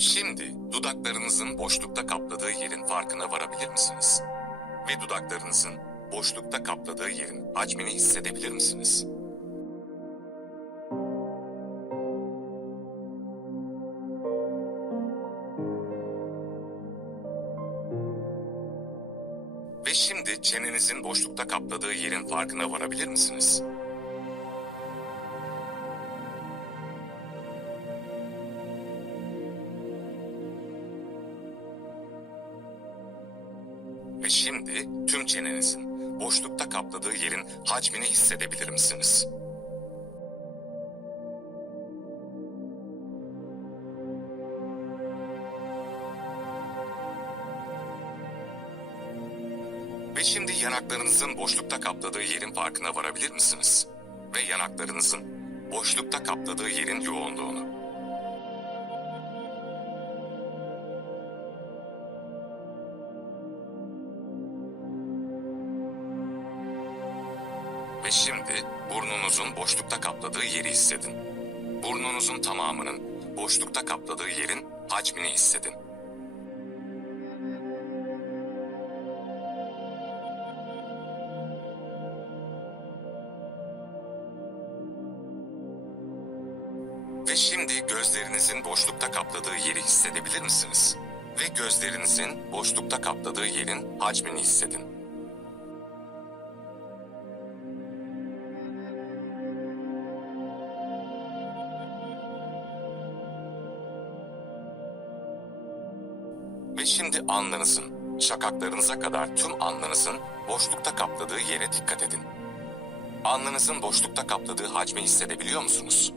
Şimdi dudaklarınızın boşlukta kapladığı yerin farkına varabilir misiniz? Ve dudaklarınızın boşlukta kapladığı yerin hacmini hissedebilir misiniz? Ve şimdi çenenizin boşlukta kapladığı yerin farkına varabilir misiniz? Şimdi tüm çenenizin boşlukta kapladığı yerin hacmini hissedebilir misiniz? Ve şimdi yanaklarınızın boşlukta kapladığı yerin farkına varabilir misiniz? Ve yanaklarınızın boşlukta kapladığı yerin yoğunluğunu. Boşlukta kapladığı yeri hissedin. Burnunuzun tamamının boşlukta kapladığı yerin hacmini hissedin. Ve şimdi gözlerinizin boşlukta kapladığı yeri hissedebilir misiniz? Ve gözlerinizin boşlukta kapladığı yerin hacmini hissedin. Alnınızın, şakaklarınıza kadar tüm alnınızın boşlukta kapladığı yere dikkat edin. Alnınızın boşlukta kapladığı hacmi hissedebiliyor musunuz?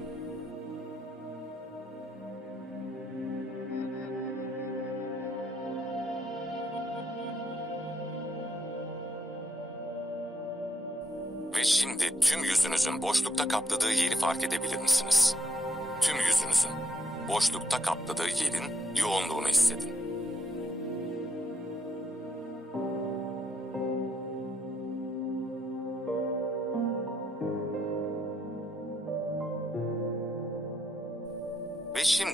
Ve şimdi tüm yüzünüzün boşlukta kapladığı yeri fark edebilir misiniz? Tüm yüzünüzün boşlukta kapladığı yerin yoğunluğunu hissedin.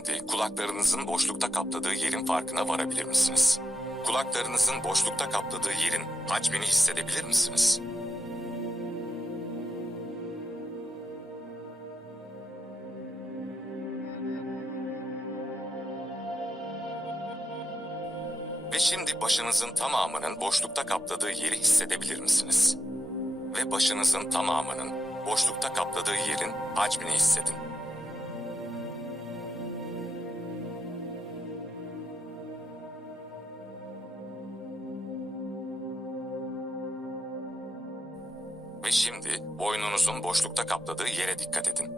Şimdi kulaklarınızın boşlukta kapladığı yerin farkına varabilir misiniz? Kulaklarınızın boşlukta kapladığı yerin hacmini hissedebilir misiniz? Ve şimdi başınızın tamamının boşlukta kapladığı yeri hissedebilir misiniz? Ve başınızın tamamının boşlukta kapladığı yerin hacmini hissedin. Boşlukta kapladığı yere dikkat edin.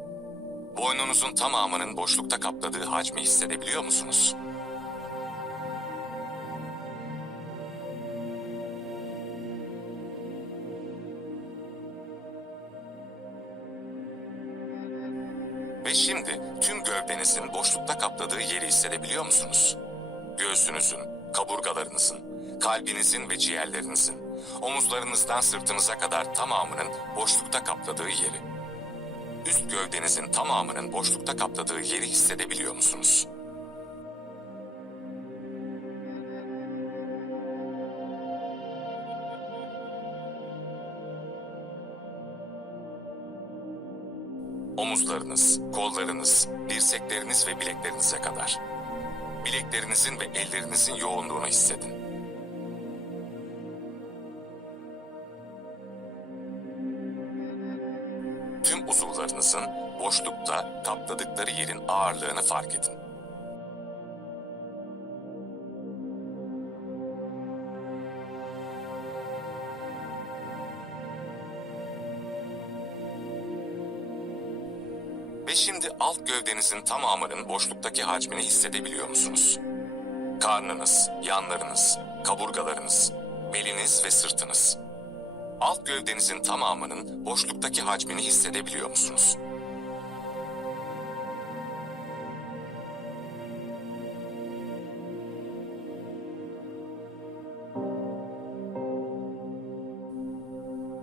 Boynunuzun tamamının boşlukta kapladığı hacmi hissedebiliyor musunuz? Ve şimdi tüm gövdenizin boşlukta kapladığı yeri hissedebiliyor musunuz? Göğsünüzün, kaburgalarınızın, kalbinizin ve ciğerlerinizin, omuzlarınızdan sırtınıza kadar tamamının boşlukta kapladığı yeri. Üst gövdenizin tamamının boşlukta kapladığı yeri hissedebiliyor musunuz? Omuzlarınız, kollarınız, dirsekleriniz ve bileklerinize kadar. Bileklerinizin ve ellerinizin yoğunluğunu hissedin. Uzuvlarınızın boşlukta kapladıkları yerin ağırlığını fark edin. Ve şimdi alt gövdenizin tamamının boşluktaki hacmini hissedebiliyor musunuz? Karnınız, yanlarınız, kaburgalarınız, beliniz ve sırtınız. Alt gövdenizin tamamının boşluktaki hacmini hissedebiliyor musunuz?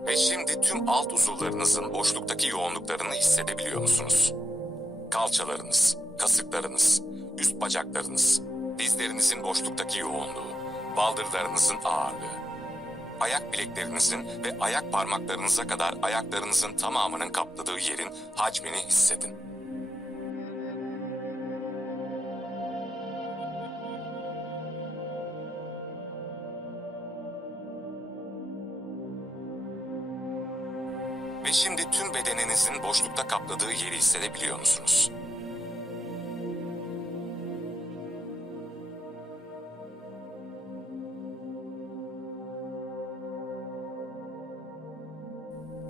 Ve şimdi tüm alt uzuvlarınızın boşluktaki yoğunluklarını hissedebiliyor musunuz? Kalçalarınız, kasıklarınız, üst bacaklarınız, dizlerinizin boşluktaki yoğunluğu, baldırlarınızın ağırlığı, ayak bileklerinizin ve ayak parmaklarınıza kadar ayaklarınızın tamamının kapladığı yerin hacmini hissedin. Ve şimdi tüm bedeninizin boşlukta kapladığı yeri hissedebiliyor musunuz?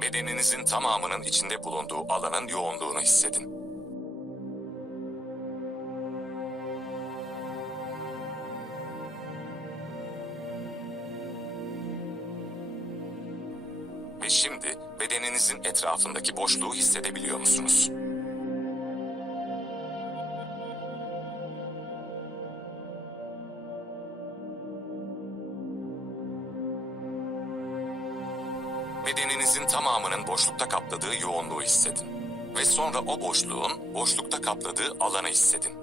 Bedeninizin tamamının içinde bulunduğu alanın yoğunluğunu hissedin. Ve şimdi bedeninizin etrafındaki boşluğu hissedebiliyor musunuz? Bedeninizin tamamının boşlukta kapladığı yoğunluğu hissedin. Ve sonra o boşluğun boşlukta kapladığı alanı hissedin.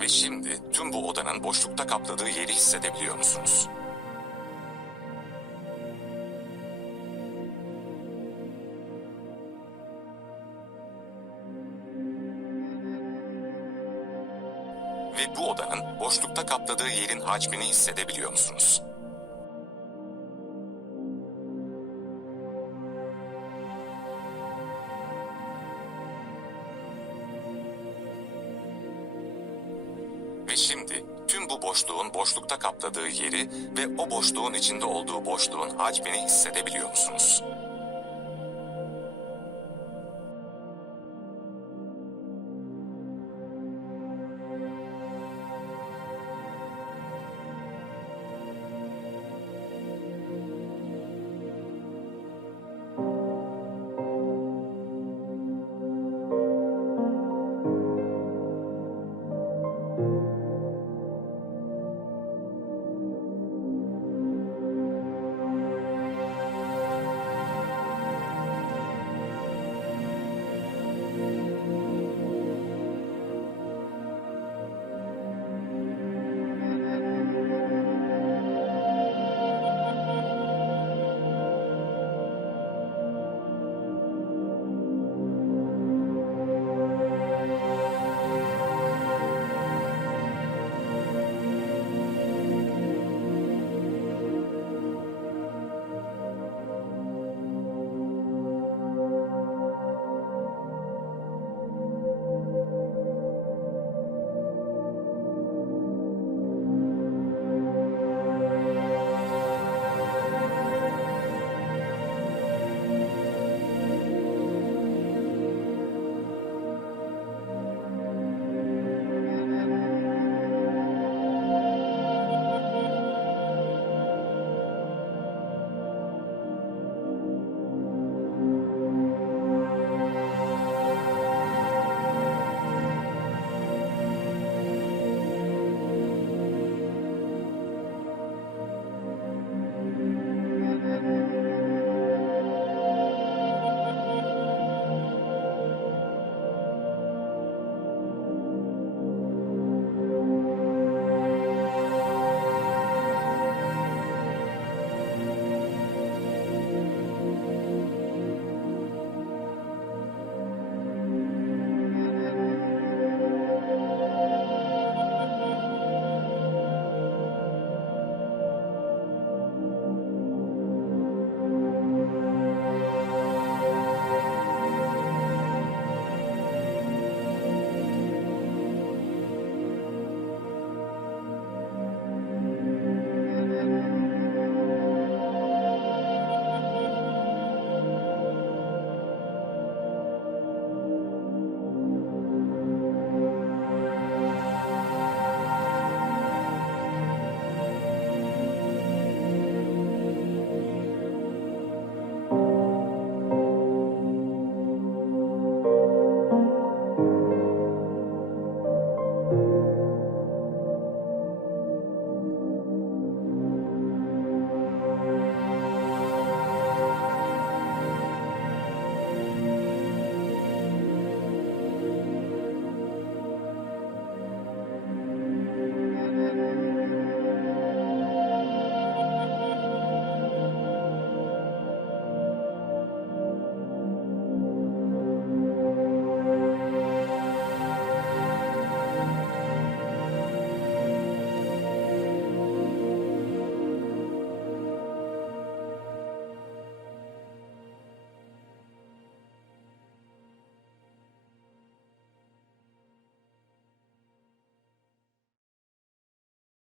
Ve şimdi tüm bu odanın boşlukta kapladığı yeri hissedebiliyor musunuz? Ve bu odanın boşlukta kapladığı yerin hacmini hissedebiliyor musunuz? Ve şimdi tüm bu boşluğun boşlukta kapladığı yeri ve o boşluğun içinde olduğu boşluğun hacmini hissedebiliyor musunuz?